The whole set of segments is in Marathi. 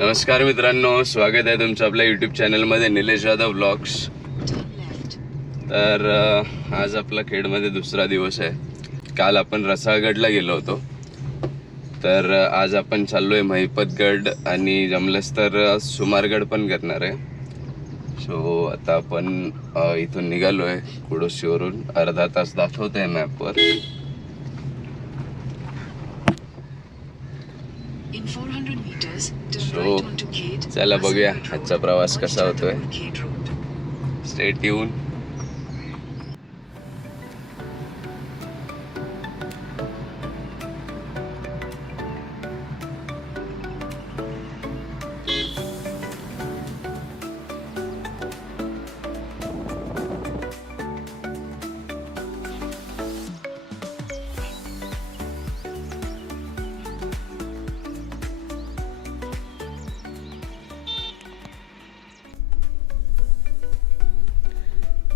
नमस्कार मित्रांनो, स्वागत आहे तुमचं आपल्या यूट्यूब चॅनलमध्ये निलेश जाधव व्लॉग्स। तर आज आपला खेडमध्ये दुसरा दिवस आहे। काल आपण रसाळगडला गेलो होतो, तर आज आपण चाललोय महिपतगड आणि जमलंच तर सुमारगड पण करणार आहे। सो आता आपण इथून निघालोय कुडोशीवरून। अर्धा तास दाखवतंय मॅपवर। सो चला बघूया आजचा प्रवास कसा होतोय। Stay tune.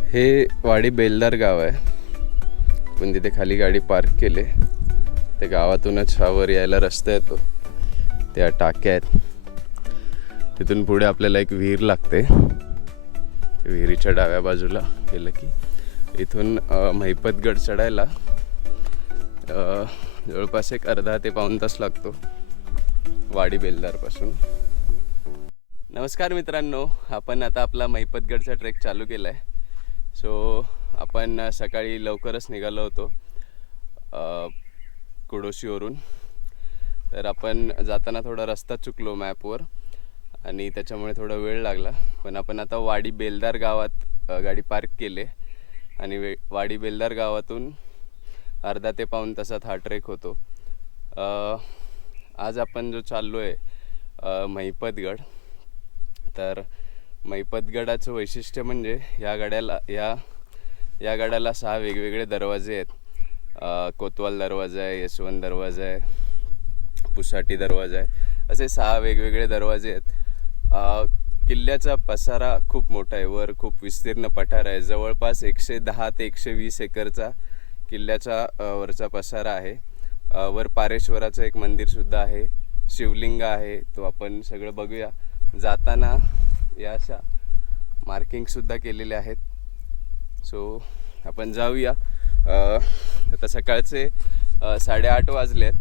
हे वाडी बेलदार गाव आहे। पण तिथे खाली गाडी पार्क केले। ते गावातूनच वर यायला रस्ता येतो। त्या टाक्या आहेत। तिथून पुढे आपल्याला एक विहीर लागते। विहिरीच्या डाव्या बाजूला गेलं की इथून महिपतगड चढायला जवळपास एक अर्धा ते पाऊण तास लागतो वाडी बेलदार पासून। नमस्कार मित्रांनो, आपण आता आपला महिपतगडचा ट्रेक चालू केला आहे। सो आपण सकाळी लवकरच निघालो होतो कुडोशीवरून। तर आपण जाताना थोडा रस्ता चुकलो मॅपवर आणि त्याच्यामुळे थोडा वेळ लागला। पण आपण आता वाडी बेलदार गावात गाडी पार्क केले आणि वाडी बेलदार गावातून अर्धा ते पाऊण तासात हा ट्रेक होतो। आज आपण जो चाललो आहे महिपतगड, तर महिपतगडाचं वैशिष्ट्य म्हणजे या गडाला 6 वेगवेगळे दरवाजे आहेत। कोतवाल दरवाजा आहे, यशवंत दरवाजा आहे, पुसाटी दरवाजा आहे, असे 6 वेगवेगळे दरवाजे आहेत। किल्ल्याचा पसारा खूप मोठा आहे। वर खूप विस्तीर्ण पठार आहे। जवळपास 110 ते 120 एकरचा किल्ल्याचा वरचा पसारा आहे। वर पारेश्वराचं एक मंदिर सुद्धा आहे, शिवलिंग आहे, तो आपण सगळं बघूया। जाताना या अशा मार्किंग सुद्धा केलेले आहेत। सो आपण जाऊया। आता सकाळचे 8:30 वाजले आहेत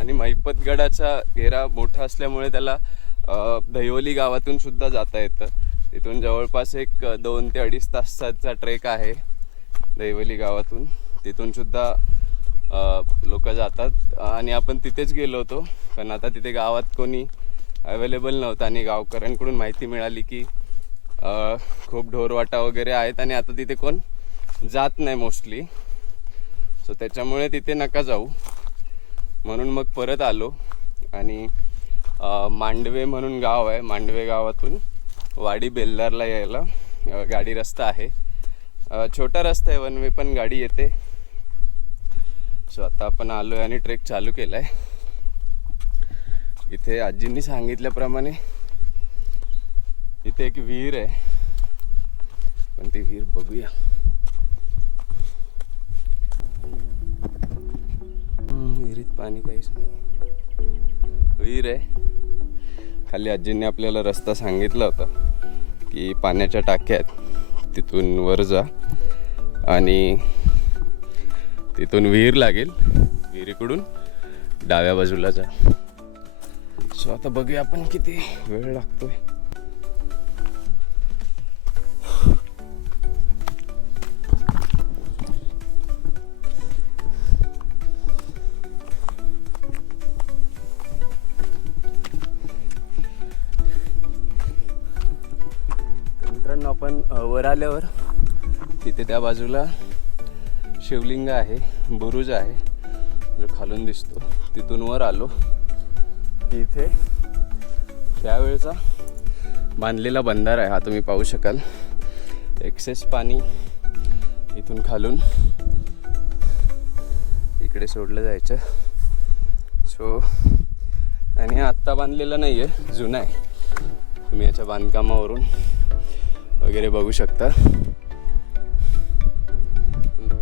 आणि महिपतगडाचा घेरा मोठा असल्यामुळे त्याला दहिवली गावातून सुद्धा जाता येतं। तिथून जवळपास एक 2 ते 2.5 तासाचा ट्रेक आहे दहिवली गावातून। तिथून सुद्धा लोक जातात आणि आपण तिथेच गेलो होतो, पण आता तिथे गावात कोणी अवेलेबल नव्हता आणि गावकऱ्यांकडून माहिती मिळाली की खूप ढोरवाटा वगैरे आहेत आणि आता तिथे कोण जात नाही मोस्टली। सो त्याच्यामुळे तिथे नका जाऊ म्हणून मग परत आलो। आणि मांडवे म्हणून गाव आहे, मांडवे गावातून वाडी बेलदारला यायला गाडी रस्ता आहे। छोटा रस्ता आहे, वन वे, पण गाडी येते। सो आता आपण आलो आहे आणि ट्रेक चालू केला आहे। इथे आजींनी सांगितल्याप्रमाणे इथे एक विहीर आहे, पण ती विहीर बघूया। विहिरीत पाणी काहीच नाही। विहीर आहे खाली। आजींनी आपल्याला रस्ता सांगितला होता की पाण्याच्या टाक्या आहेत, तिथून वर जा आणि तिथून विहीर लागेल, विहिरीकडून डाव्या बाजूला जा। सो आता बघूया आपण किती वेळ लागतोय। तर मित्रांनो, आपण वर आल्यावर तिथे त्या बाजूला शिवलिंग आहे, बुरुज आहे जो खालून दिसतो। तिथून वर आलो की इथे त्यावेळेचा बांधलेला बंधारा आहे, हा तुम्ही पाहू शकाल। एक्सेस पाणी इथून खालून इकडे सोडलं जायचं। सो आणि आत्ता बांधलेला नाही आहे, जुना आहे। तुम्ही याच्या बांधकामावरून वगैरे बघू शकता।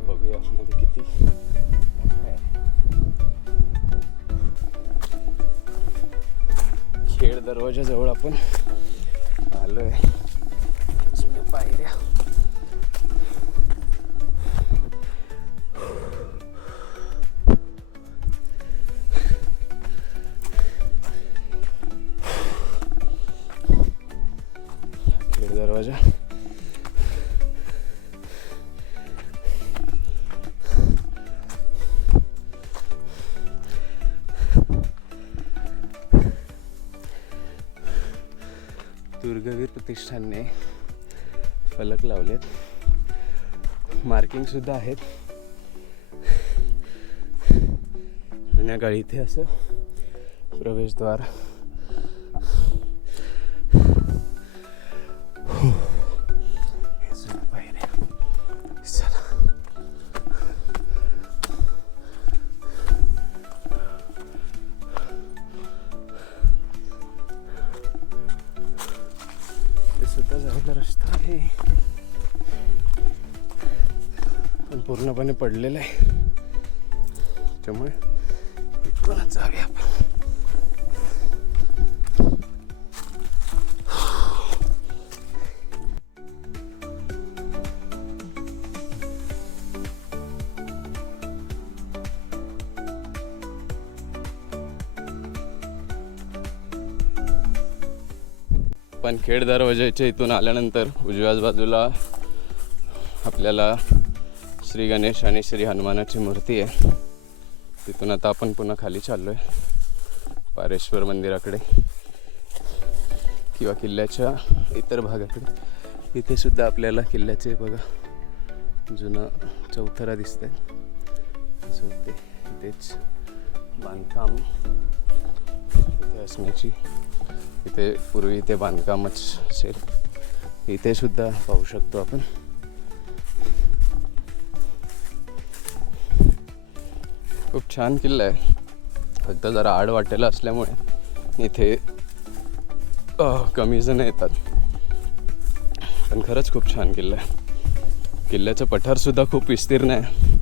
बघूया मध्ये किती मोठा आहे। खेड दरवाजाजवळ आपण आलोय. जुन्या पायऱ्या. खेड दरवाजा. दुर्गवीर प्रतिष्ठानने फलक लावलेत, मार्किंग सुद्धा आहेत. जुन्या काळी इथे असं प्रवेशद्वार. सुद्धा जायला रस्ता आहे पण पूर्णपणे पडलेला आहे, त्यामुळे इकडूनच जाऊया आपण. पण खेड दरवाजाच्या इथून आल्यानंतर उजव्याच बाजूला आपल्याला श्री गणेश आणि श्री हनुमानाची मूर्ती आहे. तिथून आता आपण पुन्हा खाली चाललोय पारेश्वर मंदिराकडे किंवा किल्ल्याच्या इतर भागाकडे. इथे सुद्धा आपल्याला किल्ल्याचे बघा जुनं चौथरा दिसतंय. इथेच बांधकाम इथे असण्याची, इथे पूर्वी इथे बांधकामच असेल. इथे सुद्धा पाहू शकतो आपण. खूप छान किल्ला आहे, फक्त जरा आड वाटेला असल्यामुळे इथे कमी जण येतात, पण खरंच खूप छान किल्ला आहे. किल्ल्याचं पठारसुद्धा खूप विस्तीर्ण आहे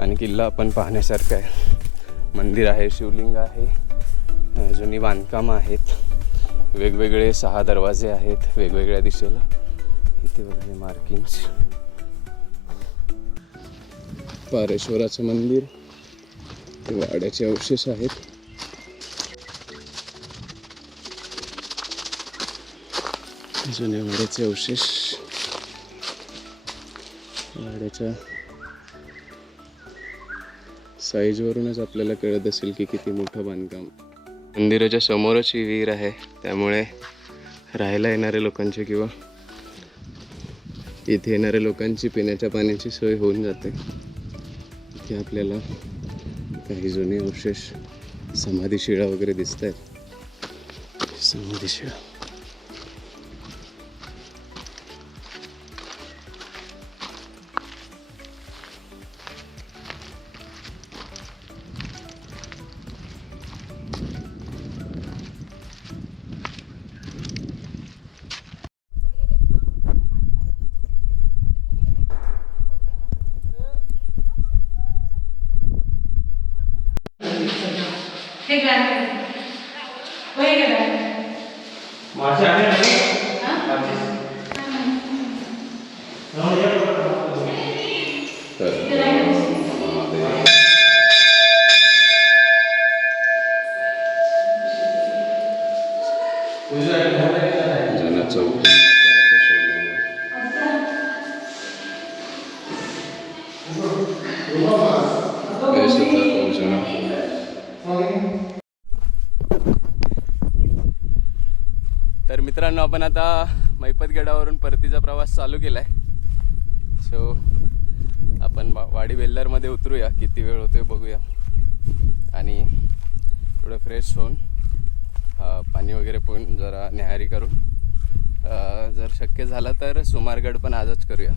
आणि किल्ला आपण पाहण्यासारखा आहे. मंदिर आहे, शिवलिंग आहे, जुनी बांधकामं आहेत, वेगवेगळे 6 दरवाजे आहेत वेगवेगळ्या दिशेला. इथे बघा हे मार्किंग्स. पारेश्वराचं मंदिर, वाड्याचे अवशेष आहेत. जुन्या वाड्याचे अवशेष. वाड्याच्या साईजवरूनच आपल्याला कळत असेल की किती मोठं बांधकाम. मंदिराच्या समोरच ही विहीर आहे, त्यामुळे राहायला येणाऱ्या लोकांची किंवा इथे येणाऱ्या लोकांची पिण्याच्या पाण्याची सोय होऊन जाते. इथे आपल्याला काही जुने अवशेष, समाधीशिळा वगैरे दिसत आहेत. समाधीशिळा. तर मित्रांनो, आपण आता मैपतगडावरून परतीचा प्रवास चालू केला आहे. सो आपण वाडी बेल्लारमध्ये उतरूया. किती वेळ होतोय बघूया आणि थोडं फ्रेश होऊन पाणी वगैरे पिऊन जरा न्याहारी करून जर शक्य झालं तर सुमारगड पण आजच करूया.